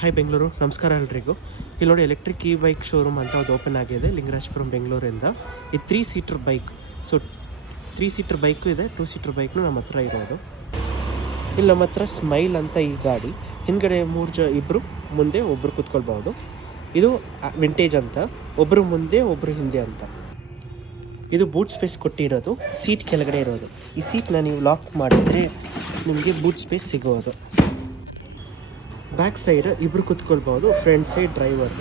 Hi Bengaluru, ನಮಸ್ಕಾರ ಎಲ್ರಿಗೂ. ಇಲ್ಲಿ ನೋಡಿ, ಎಲೆಕ್ಟ್ರಿಕ್ ಇ ಬೈಕ್ ಶೋರೂಮ್ ಅಂತ ಅದು ಓಪನ್ ಆಗಿದೆ ಲಿಂಗರಾಜಪುರಂ ಬೆಂಗಳೂರಿಂದ. ಇದು 3 seater bike. So 3 seater bike ಇದೆ, 2 ಸೀಟರ್ ಬೈಕ್ನು ನಮ್ಮ ಹತ್ರ ಇರೋದು. ಇಲ್ಲಿ ನಮ್ಮ ಹತ್ರ ಸ್ಮೈಲ್ ಅಂತ ಈ ಗಾಡಿ. ಹಿಂದ್ಗಡೆ ಇಬ್ಬರು ಮುಂದೆ ಒಬ್ಬರು ಕೂತ್ಕೊಳ್ಬೋದು. ಇದು ವಿಂಟೇಜ್ ಅಂತ, ಒಬ್ಬರು ಮುಂದೆ ಒಬ್ಬರು ಹಿಂದೆ ಅಂತ. ಇದು ಬೂಟ್ ಸ್ಪೇಸ್ ಕೊಟ್ಟಿರೋದು, ಸೀಟ್ ಕೆಳಗಡೆ ಇರೋದು. ಈ ಸೀಟ್ನ ನೀವು ಲಾಕ್ ಮಾಡಿದರೆ ನಿಮಗೆ ಬೂಟ್ ಸ್ಪೇಸ್ ಸಿಗೋದು. ಬ್ಯಾಕ್ ಸೈಡ್ ಇಬ್ಬರು ಕೂತ್ಕೊಳ್ಬೋದು, front side driver.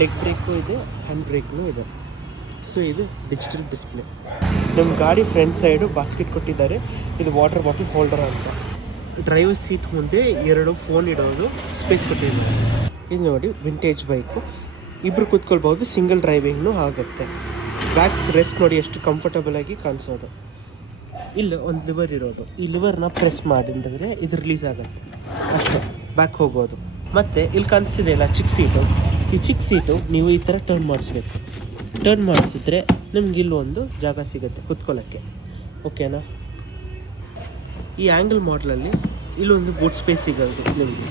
Leg brake ಇದೆ, ಹ್ಯಾಂಡ್ ಬ್ರೇಕ್ನೂ ಇದೆ. ಸೊ ಇದು ಡಿಜಿಟಲ್ ಡಿಸ್ಪ್ಲೇ. ನಮ್ಮ ಗಾಡಿ ಫ್ರಂಟ್ ಸೈಡು ಬಾಸ್ಕೆಟ್ ಕೊಟ್ಟಿದ್ದಾರೆ. ಇದು ವಾಟರ್ ಬಾಟಲ್ ಹೋಲ್ಡರ್ ಅಂತ. ಡ್ರೈವರ್ ಸೀಟ್ ಮುಂದೆ 2 ಫೋನ್ ಇಡೋದು ಸ್ಪೇಸ್ ಕೊಟ್ಟಿದ್ದಾರೆ. ಇದು ನೋಡಿ ವಿಂಟೇಜ್ ಬೈಕು, ಇಬ್ಬರು ಕೂತ್ಕೊಳ್ಬೋದು, ಸಿಂಗಲ್ ಡ್ರೈವಿಂಗ್ನೂ ಆಗುತ್ತೆ. ಬ್ಯಾಕ್ ರೆಸ್ಟ್ ನೋಡಿ ಎಷ್ಟು ಕಂಫರ್ಟಬಲ್ ಆಗಿ ಕಾಣಿಸೋದು. ಇಲ್ಲ ಒಂದು ಲಿವರ್ ಇರೋದು, ಈ ಲಿವರ್ನ ಪ್ರೆಸ್ ಮಾಡಿದ್ರೆ ಇದು ರಿಲೀಸ್ ಆಗುತ್ತೆ, ಅಷ್ಟೇ ಬ್ಯಾಕ್ ಹೋಗೋದು. ಮತ್ತು ಇಲ್ಲಿ ಕಾಣಿಸ್ತಿದೆಯಲ್ಲ ಚಿಕ್ಕ ಸೀಟು, ಈ ಚಿಕ್ಕ ಸೀಟು ನೀವು ಈ ಥರ ಟರ್ನ್ ಮಾಡಿಸ್ಬೇಕು. ಟರ್ನ್ ಮಾಡಿಸಿದ್ರೆ ನಿಮ್ಗೆ ಇಲ್ಲೊಂದು ಜಾಗ ಸಿಗುತ್ತೆ ಕೂತ್ಕೊಳ್ಳೋಕ್ಕೆ, ಓಕೆನಾ. ಈ ಆ್ಯಂಗಲ್ ಮಾಡಲಲ್ಲಿ ಇಲ್ಲೊಂದು ಬೂಟ್ ಸ್ಪೇಸ್ ಸಿಗೋದು ನಿಮಗೆ,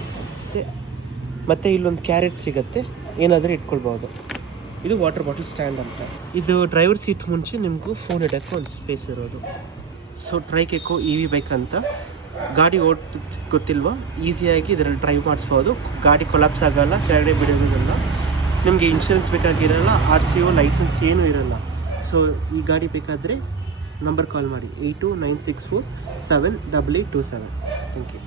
ಮತ್ತು ಇಲ್ಲೊಂದು ಕ್ಯಾರೆಟ್ ಸಿಗುತ್ತೆ, ಏನಾದರೂ ಇಟ್ಕೊಳ್ಬೋದು. ಇದು ವಾಟರ್ ಬಾಟಲ್ ಸ್ಟ್ಯಾಂಡ್ ಅಂತ. ಇದು ಡ್ರೈವರ್ ಸೀಟ್ ಮುಂಚೆ ನಿಮಗೂ ಫೋನ್ ಇಡೋಕ್ಕೆ ಒಂದು ಸ್ಪೇಸ್ ಇರೋದು. ಸೊ ಟ್ರೈಕೆಕೋ ಇ ವಿ ಬೈಕ್ ಅಂತ. ಗಾಡಿ ಗೊತ್ತಿಲ್ವಾ, ಈಸಿಯಾಗಿ ಇದರಲ್ಲಿ ಡ್ರೈವ್ ಮಾಡಿಸ್ಬೋದು. ಗಾಡಿ ಕೊಲಾಪ್ಸ್ ಆಗೋಲ್ಲ, ಕೆಳಗಡೆ ಬಿಡೋದಿಲ್ಲ. ನಿಮಗೆ ಇನ್ಶೂರೆನ್ಸ್ ಬೇಕಾಗಿರಲ್ಲ, RCO ಲೈಸೆನ್ಸ್ ಏನೂ ಇರಲ್ಲ. ಸೊ ಈ ಗಾಡಿ ಬೇಕಾದರೆ ನಂಬರ್ ಕಾಲ್ ಮಾಡಿ 8296478827. Thank you.